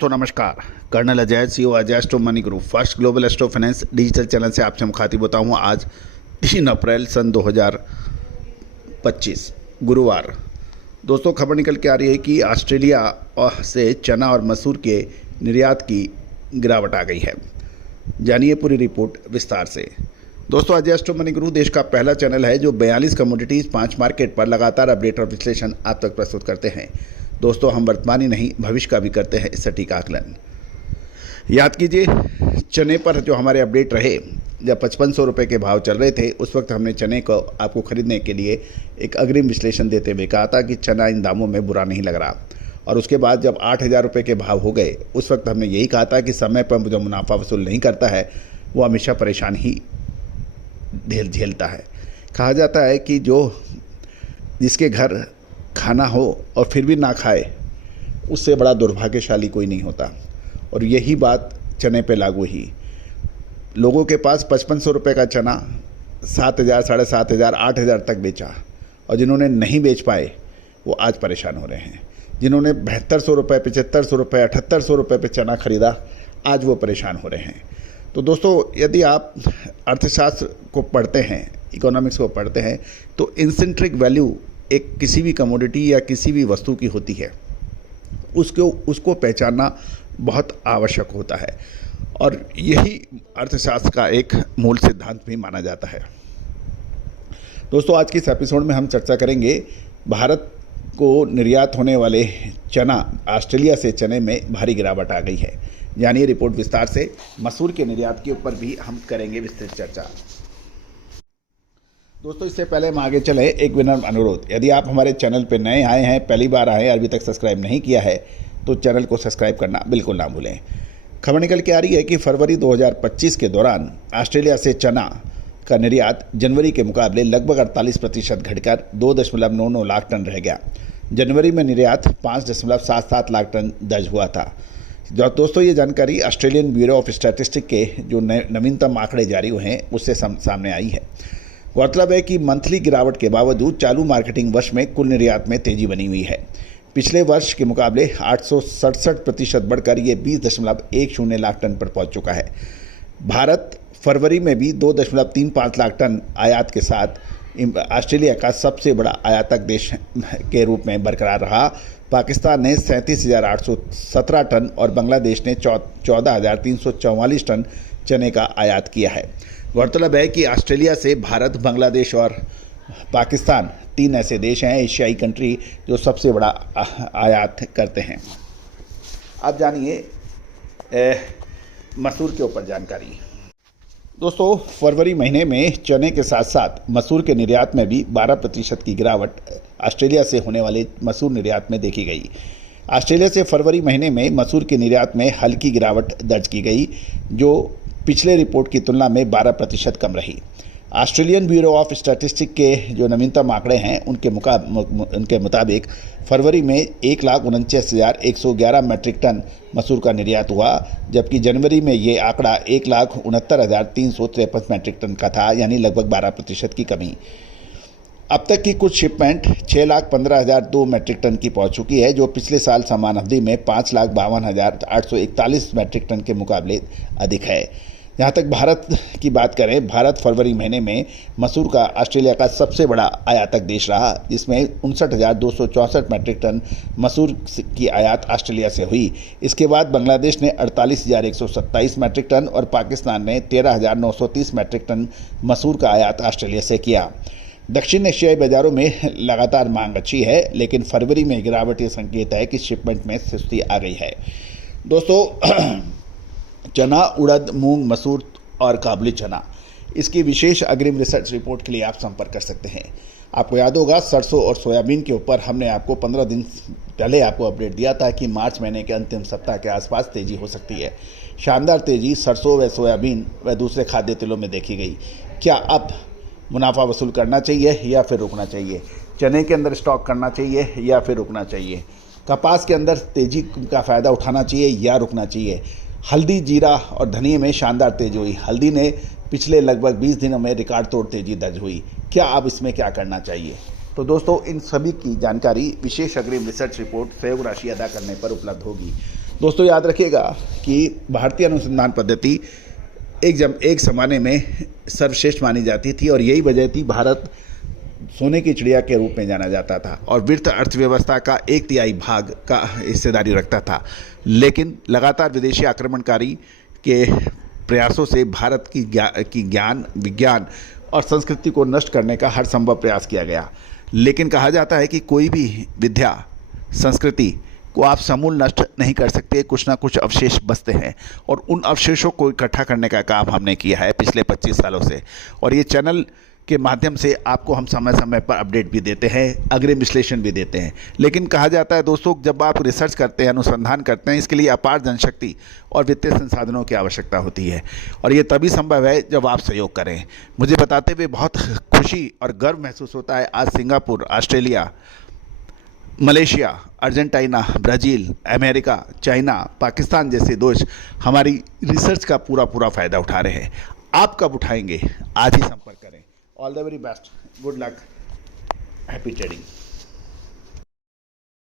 दोस्तों नमस्कार। Colonel Ajay CO Ajay Astro Money Group First Global Astro Finance digital channel से आपसे मुखातिब होता हूँ। आज 3 अप्रैल सन 2025 गुरुवार। दोस्तों खबर निकल के आ रही है कि ऑस्ट्रेलिया से चना और मसूर के निर्यात की गिरावट आ गई है। जानिए पूरी रिपोर्ट विस्तार से। दोस्तों अजय एस्ट्रो मनी ग्रुप देश का पहला चैनल है जो 42 कमोडिटीज़ 5 मार्केट पर लगातार अपडेट और विश्लेषण आप तक प्रस्तुत करते हैं। दोस्तों हम वर्तमान ही नहीं भविष्य का भी करते हैं सटीक आकलन। याद कीजिए चने पर जो हमारे अपडेट रहे, जब 5500 रुपये के भाव चल रहे थे उस वक्त हमने चने को आपको खरीदने के लिए एक अग्रिम विश्लेषण देते हुए कहा था कि चना इन दामों में बुरा नहीं लग रहा। और उसके बाद जब 8000 रुपये के भाव हो गए उस वक्त हमने यही कहा था कि समय पर जो मुनाफा वसूल नहीं करता है वो हमेशा परेशान ही झेलता है। कहा जाता है कि जिसके घर खाना हो और फिर भी ना खाए उससे बड़ा दुर्भाग्यशाली कोई नहीं होता। और यही बात चने पे लागू ही। लोगों के पास 5500 रुपये का चना 7000, 7500, 8000 तक बेचा और जिन्होंने नहीं बेच पाए वो आज परेशान हो रहे हैं। जिन्होंने 7200 रुपये, 7500 रुपये, 7800 रुपये पे चना खरीदा आज वो परेशान हो रहे हैं। तो दोस्तों यदि आप अर्थशास्त्र को पढ़ते हैं, इकोनॉमिक्स को पढ़ते हैं तो इंट्रिंसिक वैल्यू एक किसी भी कमोडिटी या किसी भी वस्तु की होती है, उसको पहचानना बहुत आवश्यक होता है और यही अर्थशास्त्र का एक मूल सिद्धांत भी माना जाता है। दोस्तों आज के इस एपिसोड में हम चर्चा करेंगे भारत को निर्यात होने वाले चना, ऑस्ट्रेलिया से चने में भारी गिरावट आ गई है। यानी रिपोर्ट विस्तार से। मसूर के निर्यात के ऊपर भी हम करेंगे विस्तृत चर्चा। दोस्तों इससे पहले हम आगे चले एक विनम्र अनुरोध, यदि आप हमारे चैनल पर नए आए हैं, पहली बार आए हैं, अभी तक सब्सक्राइब नहीं किया है तो चैनल को सब्सक्राइब करना बिल्कुल ना भूलें। खबर निकल के आ रही है कि फरवरी 2025 के दौरान ऑस्ट्रेलिया से चना का निर्यात जनवरी के मुकाबले लगभग 48% घटकर 2.99 लाख टन रह गया। जनवरी में निर्यात 5.77 लाख टन दर्ज हुआ था। दोस्तों ये जानकारी ऑस्ट्रेलियन ब्यूरो ऑफ स्टैटिस्टिक्स के जो नवीनतम आंकड़े जारी हुए हैं उससे सामने आई है। गौरतलब है कि मंथली गिरावट के बावजूद चालू मार्केटिंग वर्ष में कुल निर्यात में तेजी बनी हुई है। पिछले वर्ष के मुकाबले 867% बढ़कर ये 20.10 लाख टन पर पहुंच चुका है। भारत फरवरी में भी 2.35 लाख टन आयात के साथ ऑस्ट्रेलिया का सबसे बड़ा आयातक देश के रूप में बरकरार रहा। पाकिस्तान ने 37,817 टन और बांग्लादेश ने 14,344 टन चने का आयात किया है। गौरतलब है कि ऑस्ट्रेलिया से भारत, बांग्लादेश और पाकिस्तान 3 ऐसे देश हैं एशियाई कंट्री जो सबसे बड़ा आयात करते हैं। अब जानिए मसूर के ऊपर जानकारी। दोस्तों फरवरी महीने में चने के साथ साथ मसूर के निर्यात में भी 12% की गिरावट ऑस्ट्रेलिया से होने वाले मसूर निर्यात में देखी गई। ऑस्ट्रेलिया से फरवरी महीने में मसूर के निर्यात में हल्की गिरावट दर्ज की गई जो पिछले रिपोर्ट की तुलना में 12% कम रही। ऑस्ट्रेलियन ब्यूरो ऑफ स्टैटिस्टिक्स के जो नवीनतम आंकड़े हैं उनके मुताबिक फरवरी में 1,49,111 मैट्रिक टन मसूर का निर्यात हुआ, जबकि जनवरी में ये आंकड़ा 1,69,353 मैट्रिक टन का था, यानी लगभग 12% की कमी। अब तक की कुछ शिपमेंट 6,15,002 मैट्रिक टन की पहुंच चुकी है जो पिछले साल समान अवधि में 5,52,841 मैट्रिक टन के मुकाबले अधिक है। यहाँ तक भारत की बात करें, भारत फरवरी महीने में मसूर का ऑस्ट्रेलिया का सबसे बड़ा आयातक देश रहा, जिसमें 59,264 मैट्रिक टन मसूर की आयात ऑस्ट्रेलिया से हुई। इसके बाद बांग्लादेश ने 48,127 मैट्रिक टन और पाकिस्तान ने 13,930 मैट्रिक टन मसूर का आयात ऑस्ट्रेलिया से किया। दक्षिण एशियाई बाजारों में लगातार मांग अच्छी है, लेकिन फरवरी में गिरावट ये संकेत है कि शिपमेंट में सुस्ती आ गई है। दोस्तों चना, उड़द, मूंग, मसूर और काबुली चना, इसकी विशेष अग्रिम रिसर्च रिपोर्ट के लिए आप संपर्क कर सकते हैं। आपको याद होगा सरसों और सोयाबीन के ऊपर हमने आपको 15 दिन पहले आपको अपडेट दिया था कि मार्च महीने के अंतिम सप्ताह के आसपास तेजी हो सकती है। शानदार तेजी सरसों व सोयाबीन व दूसरे खाद्य तेलों में देखी गई। क्या अब मुनाफा वसूल करना चाहिए या फिर रुकना चाहिए? चने के अंदर स्टॉक करना चाहिए या फिर रुकना चाहिए? कपास के अंदर तेजी का फ़ायदा उठाना चाहिए या रुकना चाहिए? हल्दी, जीरा और धनिये में शानदार तेजी हुई। हल्दी ने पिछले लगभग 20 दिनों में रिकॉर्ड तोड़ तेजी दर्ज हुई। क्या अब इसमें क्या करना चाहिए? तो दोस्तों इन सभी की जानकारी विशेष अग्रिम रिसर्च रिपोर्ट सहयोग राशि अदा करने पर उपलब्ध होगी। दोस्तों याद रखिएगा कि भारतीय अनुसंधान पद्धति एक ज़माने में सर्वश्रेष्ठ मानी जाती थी और यही वजह थी भारत सोने की चिड़िया के रूप में जाना जाता था और वित्त अर्थव्यवस्था का 1/3 भाग का हिस्सेदारी रखता था। लेकिन लगातार विदेशी आक्रमणकारी के प्रयासों से भारत की ज्ञान, विज्ञान और संस्कृति को नष्ट करने का हर संभव प्रयास किया गया। लेकिन कहा जाता है कि कोई भी विद्या, संस्कृति को आप समूल नष्ट नहीं कर सकते, कुछ ना कुछ अवशेष बचते हैं और उन अवशेषों को इकट्ठा करने का काम हमने किया है पिछले 25 सालों से। और ये चैनल के माध्यम से आपको हम समय समय पर अपडेट भी देते हैं, अग्रिम विश्लेषण भी देते हैं। लेकिन कहा जाता है दोस्तों, जब आप रिसर्च करते हैं, अनुसंधान करते हैं, इसके लिए अपार जनशक्ति और वित्तीय संसाधनों की आवश्यकता होती है और ये तभी संभव है जब आप सहयोग करें। मुझे बताते हुए बहुत खुशी और गर्व महसूस होता है। आज Singapore, Australia, Malaysia, Argentina, Brazil, America, China, Pakistan जैसे देश हमारी रिसर्च का पूरा फ़ायदा उठा रहे हैं। आप कब उठाएंगे? आज ही संपर्क करें। All the very best, good luck, happy trading.